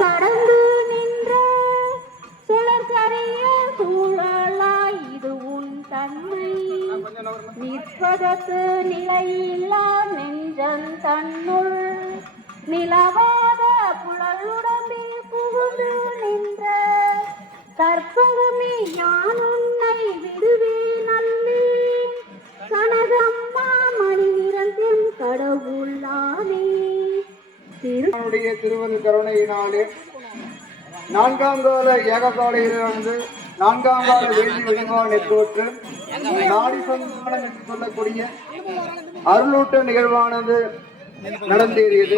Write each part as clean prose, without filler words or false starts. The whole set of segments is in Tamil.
கடந்து நின்ற சுழற்கரிய சூழலாய் இது உன் தன்மை நிற்பதற்கு நிலையில்லா நெஞ்சன் தன்னுள் நிலவாத புழலுடம்பில் புகுந்து நின்ற கற்பகமே யான் உன்னை விடுவேன் அல்லேன் கனகம்மா மணி நிறந்தென் கடவுளானே. திருவரு கருணையினாலே நான்காம் கால ஏககாலையிலிருந்து நான்காம் கால வேண்டி வழிபாடு நெற்றோற்று நாடி சந்தானம் என்று சொல்லக்கூடிய அருளூட்ட நிகழ்வானது நடந்தேறியது.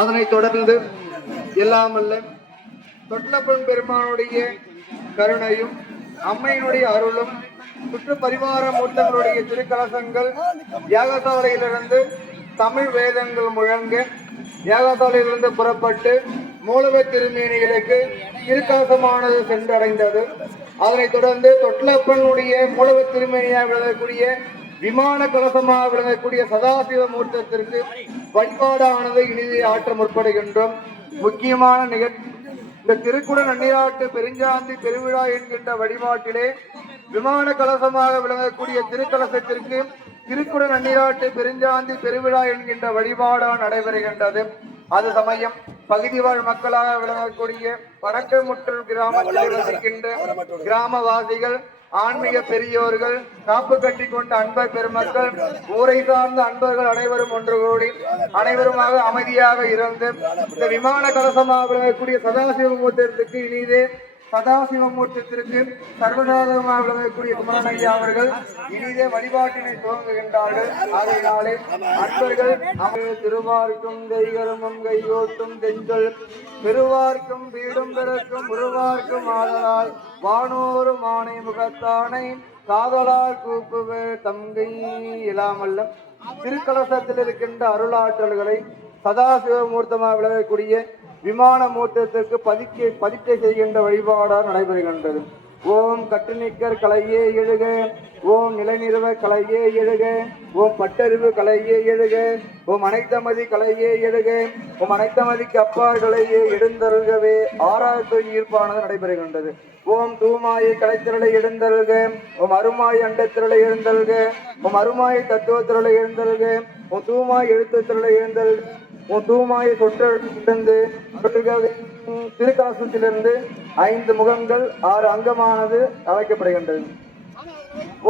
அதனைத் தொடர்ந்து எல்லாமல்ல தொட்டப்பன் பெருமானுடைய கருணையும் அம்மையினுடைய அருளும் சுற்று பரிவார மூர்த்தங்களுடைய திருக்கலசங்கள் யாகசாலையிலிருந்து தமிழ் வேதங்கள் முழங்க யாகசாலையிலிருந்து புறப்பட்டு மூலவ திருமேனிகளுக்கு திருக்கலசமானது சென்றடைந்தது. அதனைத் தொடர்ந்து தொட்டலப்பனுடைய மூலவ திருமேனியாக விளங்கக்கூடிய விமான கலசமாக விளங்கக்கூடிய சதாசிவ மூர்த்தத்திற்கு வழிபாடானது இனிதை ஆற்ற முற்படுகின்றோம். முக்கியமான நிகழ்ச்சி இந்த திருக்குட நன்னீராட்டு பெருஞ்சாந்தி பெருவிழா என்கின்ற வழிபாட்டிலே விமான கலசமாக விளங்கக்கூடிய திருக்கலசத்திற்கு திருக்குட நன்னீராட்டு பெருஞ்சாந்தி பெருவிழா என்கின்ற வழிபாடா நடைபெறுகின்றது. அது சமயம் பகுதி வாழ் மக்களாக விளங்கக்கூடிய வடக்குமுற்றல் கிராமத்தில் வசிக்கின்ற கிராமவாசிகள், ஆன்மீக பெரியோர்கள், காப்பு கட்டி கொண்ட அன்பர் பெருமக்கள், ஊரை சார்ந்த அன்பர்கள் அனைவரும் ஒன்று கூடி அனைவருமாக அமைதியாக இருந்து இந்த விமான கலசமாக விளங்கக்கூடிய சதாசிவமூர்த்தத்திற்கு இனிதே சதாசிவமூர்த்தத்திற்கு சர்வசாதகமாக விளங்கக்கூடிய குமரனையா அவர்கள் இனிதே வழிபாட்டினை துவங்குகின்றார்கள். ஆகையினாலே அன்பர்கள் திருவார்க்கும் தெய்கரமும் கையோட்டும் தெஞ்சொல் பெருவார்க்கும் வீடும் பிறக்கும் உருவார்க்கும் ஆதலால் வானோரும் ஆணை முகத்தானை காதலால் கூப்புவே தங்கை இல்லாமல்ல திருக்கலசத்தில் இருக்கின்ற அருளாற்றல்களை சதாசிவமூர்த்தமாக விளங்கக்கூடிய விமான மூர்த்தத்திற்கு பதிக்கை செய்கின்ற வழிபாடாக நடைபெறுகின்றது. ஓம் கட்டுநிக்கர் கலையே எழுக, ஓம் நிலைநிறுவ கலையே எழுக, ஓம் பட்டறிவு கலையே எழுக, ஓம் அனைத்தமதி கலையே எழுக, ஓம் அனைத்தமதிக்கு அப்பால் கலையே எழுந்தருகவே ஆறாவது ஈர்ப்பானது நடைபெறுகின்றது. ஓம் தூமாயை கலைத்திரளை எழுந்தருக, ஓம் அருமாய் அண்டத்திரளை எழுந்தருக, ஓம் அருமாயை தத்துவத்திரளை எழுந்தருக, ஓம் தூமாய் எழுத்துத்திரளை எழுந்தருக, ஓம் தூமாயை சொற்றிருந்து திருக்கலசத்திலிருந்து 5 முகங்கள் 6 அங்கமானது அமைக்கப்படுகின்றது.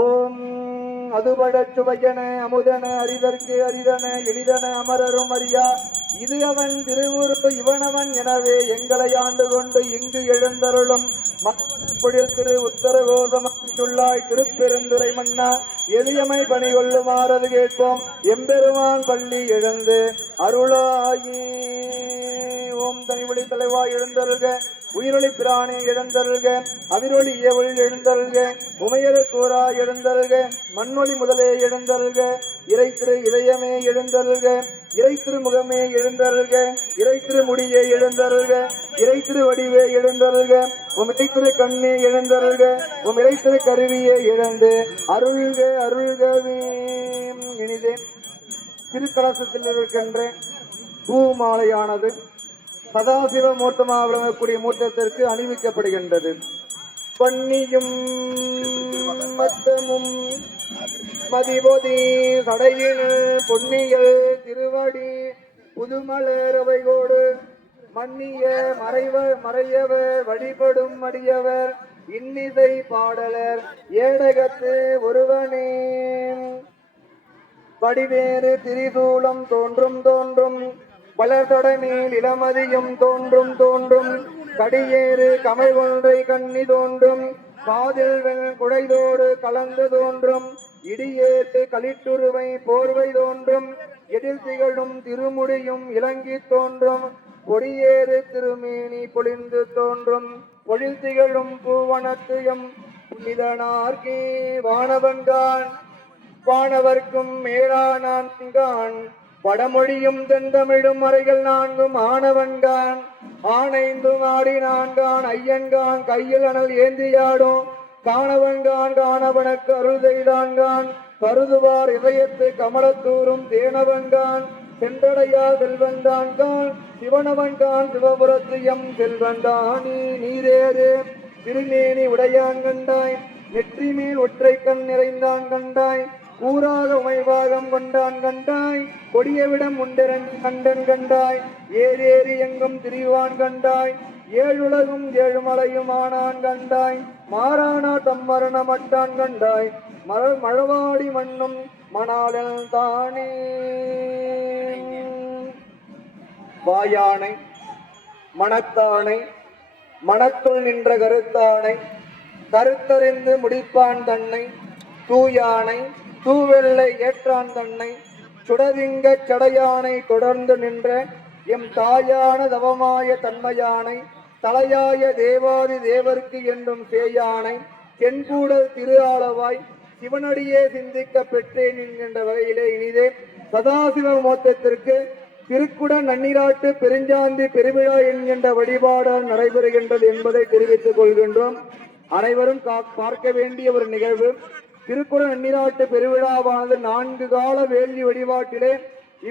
ஓம் அதுபட சுவையன அமுதன அறிதற்கு அரிதன எளிதன அமரரும் அறியா இது அவன் திருவுரு இவனவன் எனவே எங்களை ஆண்டு கொண்டு இங்கு எழுந்தருளும் பொழில் திரு உத்தரகோசமாய் திருப்பெருந்துரை மன்னா எளியமை பணி கொள்ளுமாறது கேட்போம் எம்பெருமான் பள்ளி எழுந்து அருளாயி. ஓம் தனிவழி தலைவாய் எழுந்தருக, உயிரொளி பிராணி எழுந்தருக, அவிரொளி ஏவழி எழுந்தருக, உமையரு கூறா எழுந்தருக, மண்மொழி முதலே எழுந்தருக, இறை திரு இதயமே எழுந்தருக, இறை திரு முகமே எழுந்தருக, இறை திரு முடியே எழுந்தருக, இறை திரு வடிவே எழுந்தருக, உம் இறை திரு கண்ணே எழுந்தருக, உம் இறை திரு கருவியே எழுந்து அருள்க அருள்கவே. இனிதே திருக்கலசத்தில் இருக்கின்ற பூமாலையானது சதாசிவ மூர்த்தமாக விளங்கக்கூடிய மூர்த்தத்திற்கு அணிவிக்கப்படுகின்றது. பன்னியும் மத்தமும் மதிபொதி சடையின பொன்னியல் திருவடி புதுமலரவைகோடு மன்னிய மறையவர் வழிபடும் அடியவர் இன்னிசை பாடலர் ஏடகத்து ஒருவனே வடிவேறு திரிசூலம் தோன்றும் வளர்தடமேல் இளமதியும் தோன்றும் கடியேறு கமல் ஒன்றை கண்ணி தோன்றும் காதில் குடைதோடு கலந்து தோன்றும் இடியேறு களிட்டுருவை போர்வை தோன்றும் எதில் திகழும் திருமுடியும் இலங்கி தோன்றும் பொடியேறு திருமேனி பொழிந்து தோன்றும் பொழில் திகழும் பூவனத்துயம் புனிதனார்கே வானவன்கான் வானவர்க்கும் மேலானான்கான் வடமொழியும் தென்தமிழும் மறைகள் 4 ஆனவன்கான் ஆனைந்தும் ஆடி நான்கான் ஐயன்கான் கையில் அனல் ஏந்தியாடும் காணவன்கான் காணவனுக்கு அருள் செய்தான்கான் கருதுவார் இதயத்து கமலத்தூரும் தேனவன்கான் சென்றடையா செல்வந்தான் கான் சிவனவன் கான் சிவபுரத்து எம் செல்வந்தானி நீரேறு திருமேனி உடையான் கண்டாய் நெற்றி மேல் ஒற்றை கண் நிறைந்தான் கண்டாய் கூறாக உமைவாகம் கொண்டான் கண்டாய் கொடியவிடம் உண்டரன் கண்டன் கண்டாய் ஏறேறி எங்கும் திரிவான் கண்டாய் ஏழுலகும் ஏழுமலையும் ஆனான் கண்டாய் மாறானா தம்மரண மட்டான் கண்டாய் மழவாடி மண்ணும் மணாலன் தானே வாயானை மனத்தானை மனத்துள் நின்ற கருத்தானை கருத்தறிந்து முடிப்பான் தன்னை தூயானை தூவெள்ளை ஏற்றான் தன்னை சுடதிங்க சடையானை தொடர்ந்து நின்ற எம் தாயான தவமாய தன்மையானை தலையாய தேவாதி தேவர்க்கு என்றும் சேயானை தென்கூடல் திரு ஆளவாய் சிவனடியே சிந்திக்க பெற்றேன் என்கின்ற வகையிலே இனிதே சதாசிவ மோட்சத்திற்கு திருக்குட நன்னிராட்டு பெருஞ்சாந்தி பெருவிழா என்கின்ற வழிபாடால் நடைபெறுகின்றது என்பதை தெரிவித்துக் கொள்கின்றோம். அனைவரும் பார்க்க வேண்டிய ஒரு நிகழ்வு. திருக்குட நன்னிராட்டு பெருவிழாவானது 4 கால வேள்வி வழிபாட்டிலே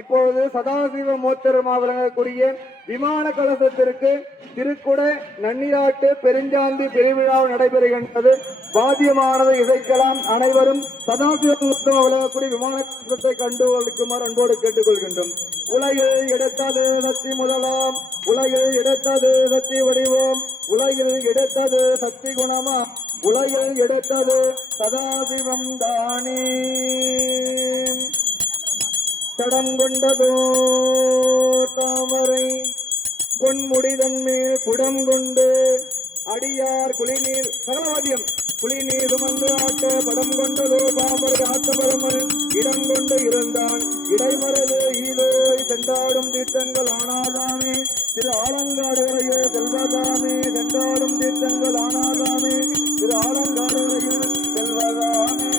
இப்பொழுது சதாசிவ மோட்சரமாக விளங்கக்கூடிய விமான கலசத்திற்கு திருக்குட நன்னிராட்டு பெருஞ்சாந்தி பெருவிழா நடைபெறுகின்றது. வாத்தியமானது இசைக்கலாம். அனைவரும் சதாசிவ மோட்சமாக விளங்கக்கூடிய விமான கலசத்தை கண்டு அளிக்குமாறு அன்போடு கேட்டுக்கொள்கின்றோம். உலகில் எடுத்தது சக்தி முதலாம், உலகில் எடுத்தது சக்தி வடிவோம், உலகில் எடுத்தது சக்தி குணமா, உலகில் எடுத்தது சதாசிவம் தானே. தடம் கொண்டதோ தாமரை பொன்முடிதன் மேல் குடம் கொண்டு அடியார் குளிநீர் சகலவாதியம் குளிநீர் சுமந்து ஆட்ட படம் கொண்டதோ பாமரை ஆத்தபரமல் இடம் கொண்டு இருந்தான் இடைமரது ஈதோய் சென்றாடும் தீர்த்தங்கள் ஆனாதாமே திரு ஆலங்காடுவரையோ செல்வதாமே சென்றாடும் தீர்த்தங்கள் ஆனாதாமே திரு ஆலங்காடுவரையோ செல்வதாமே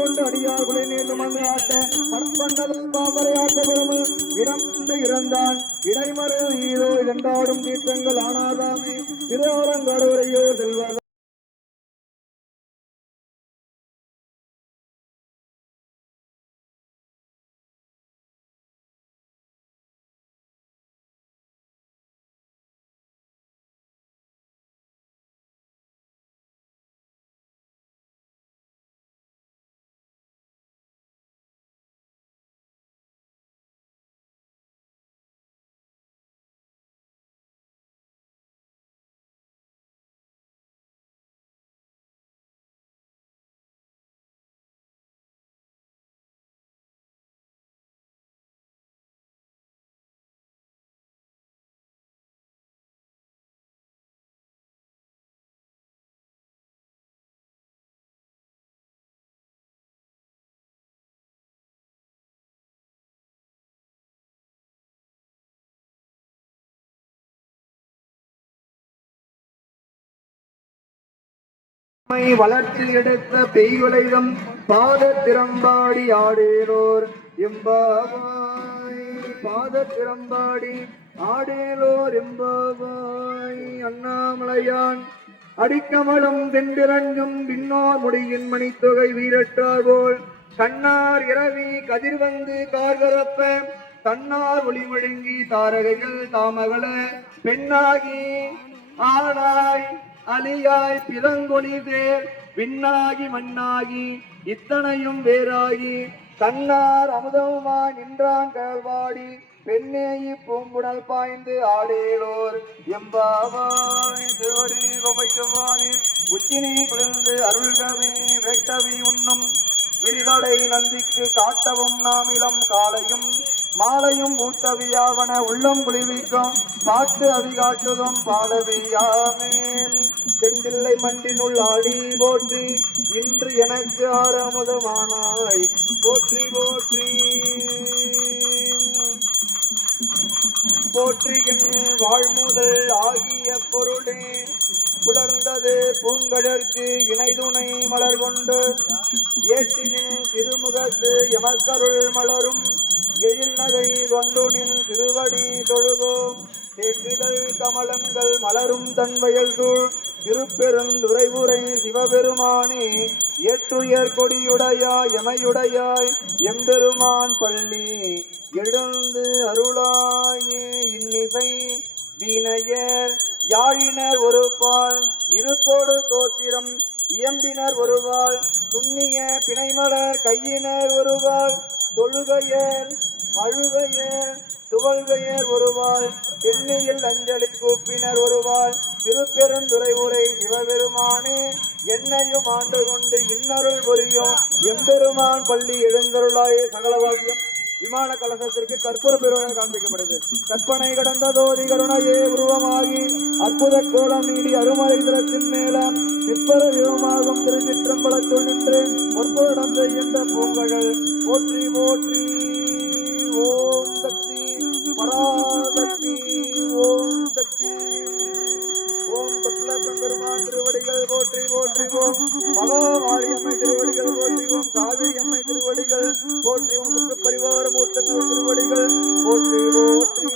கொண்டு அடியார் குளிநீர் சுமந்து ஆட்ட படம் கொண்டது பாமரை ஆட்டபரமல் இடம் கொண்டு இருந்தான் இடைமரது ஈதோய் சென்றாடும் தீர்த்தங்கள் ஆனாதாமே திரு ஆலங்காடுவரையோ செல்வதா. வளர்ச்சி எடுத்த பெய்குலைதம் பாத திறம்பாடி ஆடேலோர் எம்பாவாய் பாத திறம்பாடி ஆடேலோர் எம்பாவாய். அண்ணாமலையான் அடிக்கமலம் தென்றிரங்கும் பின்னோர் முடியின் மணித்தொகை வீரட்டார் போல் கண்ணார் இரவி கதிர் வந்து கார்கரப்ப தன்னார் ஒளி முழுங்கி தாரகைகள் தாமகள பெண்ணாகி ஆனாய் அலியாய் பிறங்கொழி தேர் விண்ணாகி மண்ணாகி இத்தனையும் வேறாகி கண்ணார் அமுதமாய் நின்றான் கல்வாடி பெண்ணேயி பூங்குடல் பாய்ந்து ஆடேலோர் எம்பாவாய். தேவடி கோவைக்குவானே உச்சினை குளிர்ந்து அருள்கவே வேட்டவி உண்ணும் விரிதடை நந்திக்கு காட்டவும் நாமிலம் காலையும் மாலையும் ஊட்டவியாவன உள்ளம் குளிவிக்கும் காட்டு அவிகாட்டுதும் பாலவியாமே. செந்தில்லை மண்டினுள் ஆடி போற்றி இன்று எனக்கு ஆரமுதமானாய் போற்றி போற்றி போற்றி என் வாழ்முதல் ஆகிய பொருளே புலர்ந்தது பூங்கழற்கு இணைதுணை மலர் கொண்டு ஏற்றினின் திருமுகத்து எமக்கருள் மலரும் எழில் நகை கொண்டுனின் திருவடி தொழுவோம். தேற்றிதழ் கமலங்கள் மலரும் தன்வயல் சூழ் திருப்பெருந்துறைவுரை சிவபெருமானே ஏற்றுயர் கொடியுடையாய் எமையுடையாய் எம்பெருமான் பள்ளி எழுந்து அருளாயே இன்னிசை வீணையர் யாழினர் ஒரு பால் இருத்தோடு தோத்திரம் இயம்பினர் ஒருவாள் துண்ணிய பிணைமலர் கையினர் ஒருவாள் தொழுகையர் அழுகையர் துவல்கையர் ஒருவாள் எண்ணியில் அஞ்சலி கூப்பினர் ஒருவாள் திருப்பெருந்துறை உரை சிவபெருமானே என்னையும் ஆண்டு கொண்டு இன்னருள் புரியும் எம்பெருமான் பள்ளி எழுந்தருளாயே சகலவாக்கியம் விமான கலசத்திற்கு கற்பூர பெருவன காண்பிக்கப்படுது. கற்பனை கடந்ததோதி கருணையே உருவமாகி அற்புத கோலம் நீடி அருமலை திறத்தின் மேலாம் சிற்பர விவமாகும் திருச்சிற்றம்பலத்துள் நின்று பொற்போடம் செய்கின்ற பூங்கழல் போற்றி போற்றி. ஓம் சக்தி பராசக்தி ஓம் சக்தி. ஓம் தட்லப்பன் பெருமான் திருவடிகள் போற்றி போற்றி. ஓம் மகாமாரியம்மை திருவடிகள் போற்றி. ஓம் காவிரி அம்மை திருவடிகள் போற்றி. ஓம் சுற்று பரிவார மூர்த்தங்கள் திருவடிகள் போற்றி போற்றி.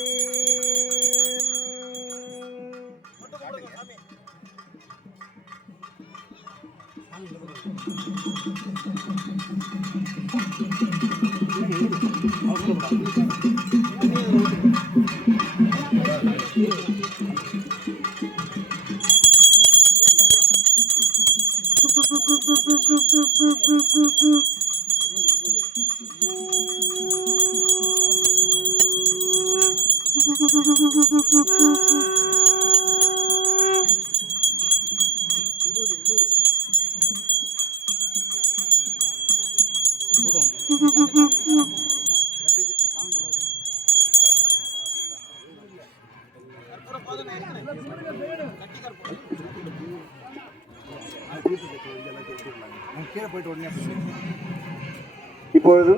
இப்பொழுது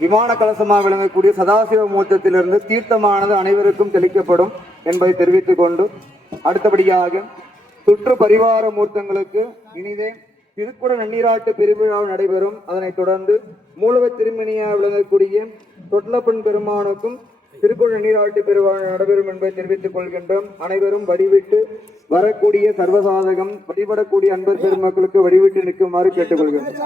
விமான கலசமாக விளங்கக்கூடிய சதாசிவ மூர்த்தத்திலிருந்து தீர்த்தமானது அனைவருக்கும் தெளிக்கப்படும் என்பதை தெரிவித்துக் கொண்டு அடுத்தபடியாக சுற்று பரிவார மூர்த்தங்களுக்கு இனிதே திருக்குட நன்னீராட்டு பெருவிழா நடைபெறும். அதனைத் தொடர்ந்து மூலவ திருமணியாக விளங்கக்கூடிய தொட்லப்பன் பெருமானுக்கும் திருக்குட நன்னீராட்டு பெருவிழா நடைபெறும் என்பதை தெரிவித்துக் கொள்கின்றோம். அனைவரும் வழிவிட்டு வரக்கூடிய சர்வசாதகம் வழிபடக்கூடிய அன்பர் பெருமக்களுக்கு வழிவிட்டு நிற்குமாறு கேட்டுக்கொள்கிறோம்.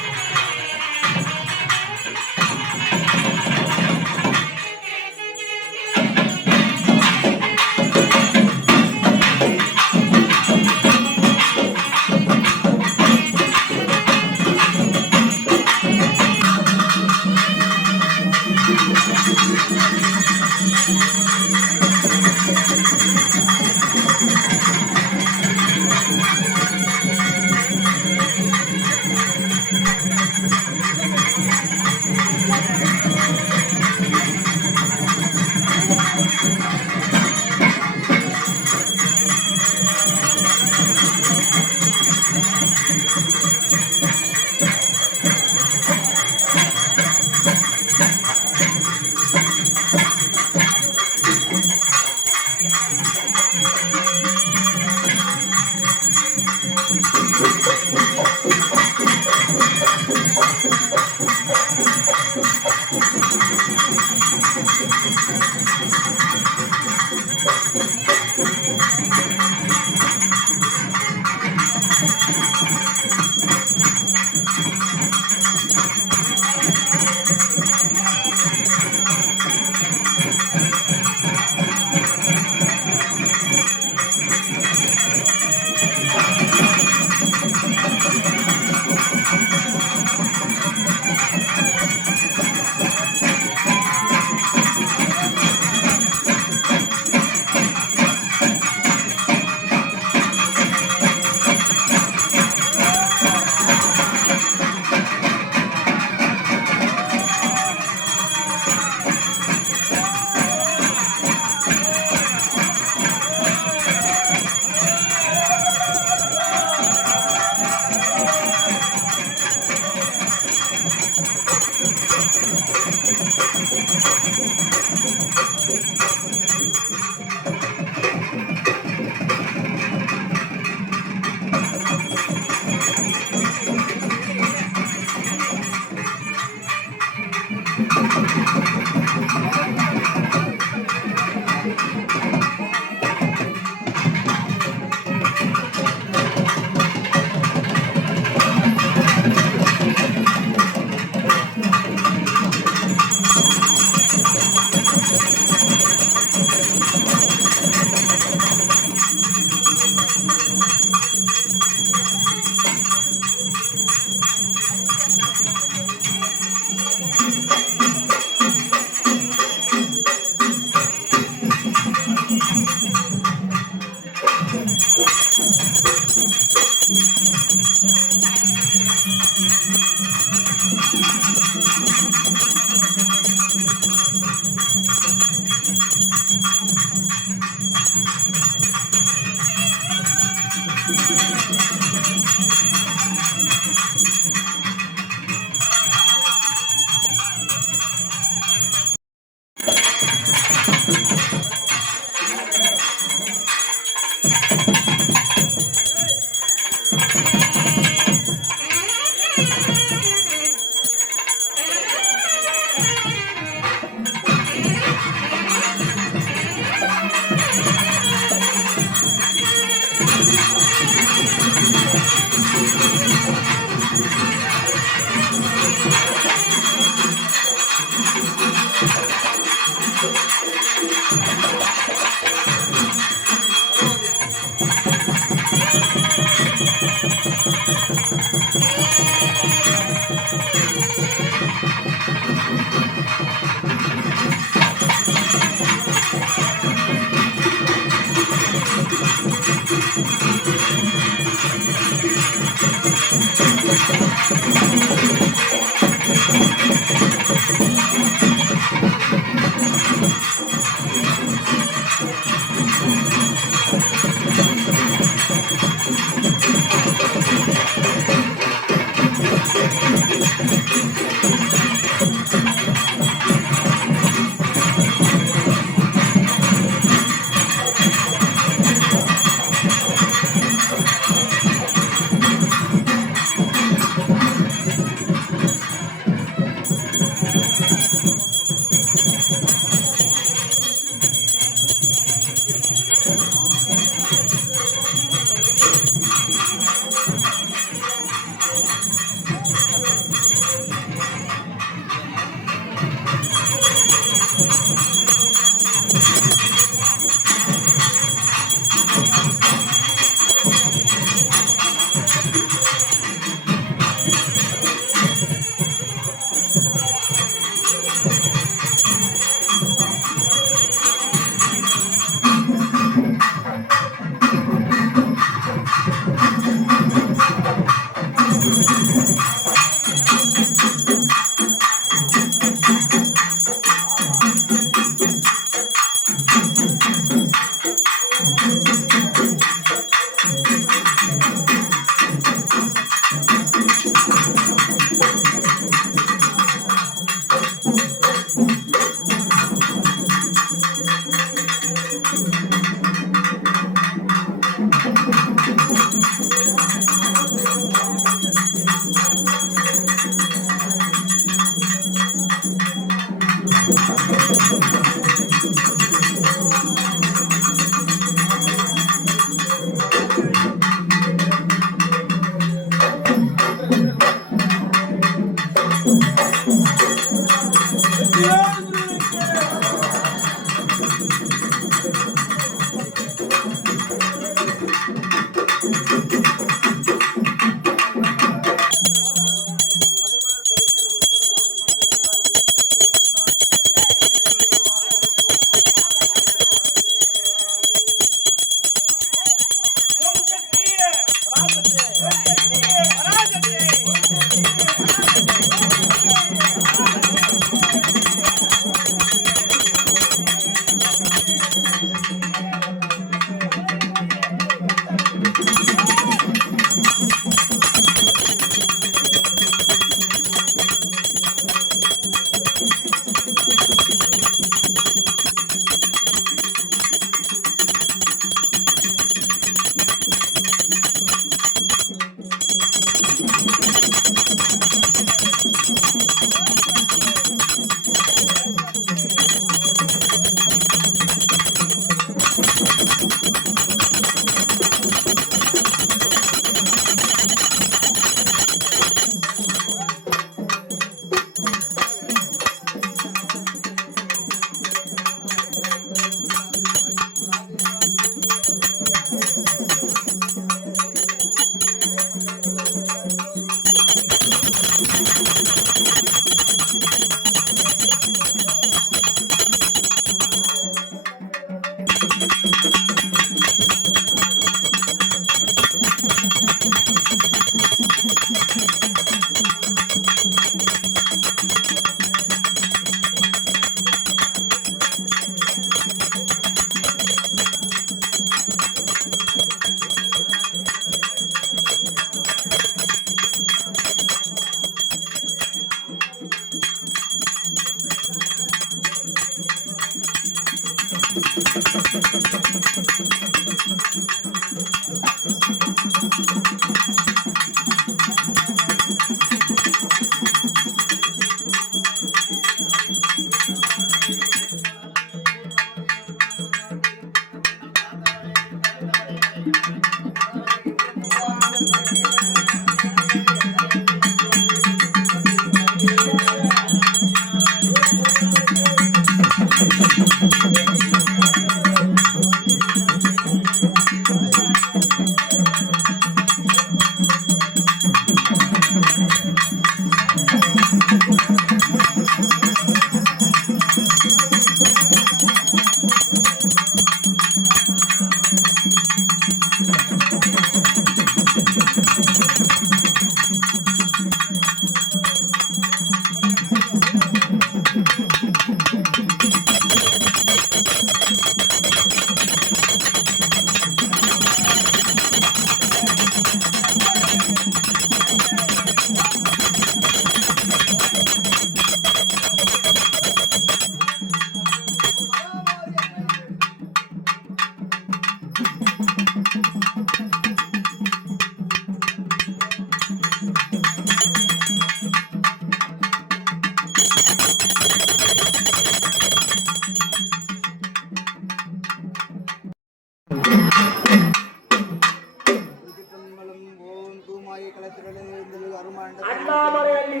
அண்ணாமலை அள்ளி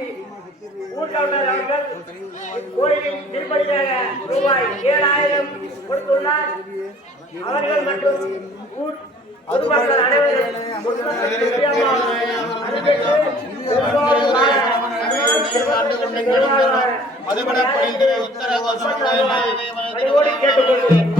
ஊர்கவுண்டர் அவர்கள் கோயிலின் திருப்பதிக்காக ரூபாய் 7000 கொடுத்துள்ளார். அவர்கள் மற்றும் ஊர் பொதுமக்கள் அனைவரும் கேட்டுக்கொள்கிறேன்.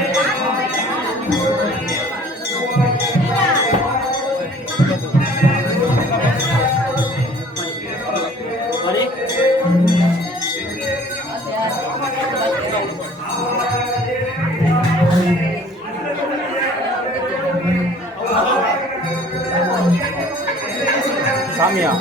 Thank you. Samiya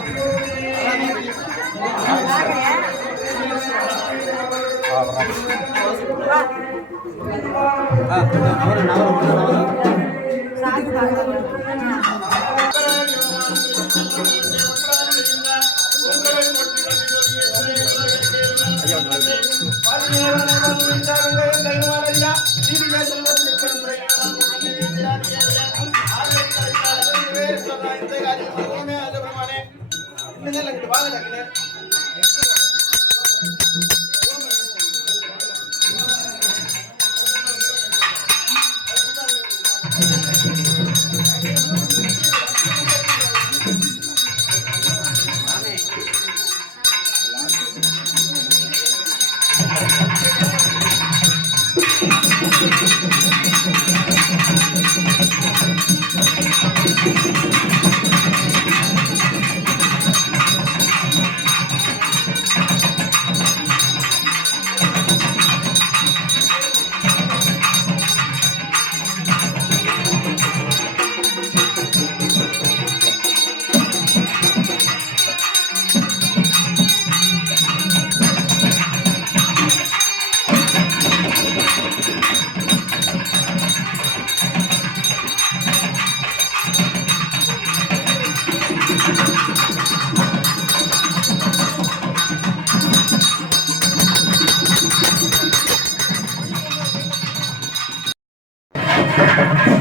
Thank you.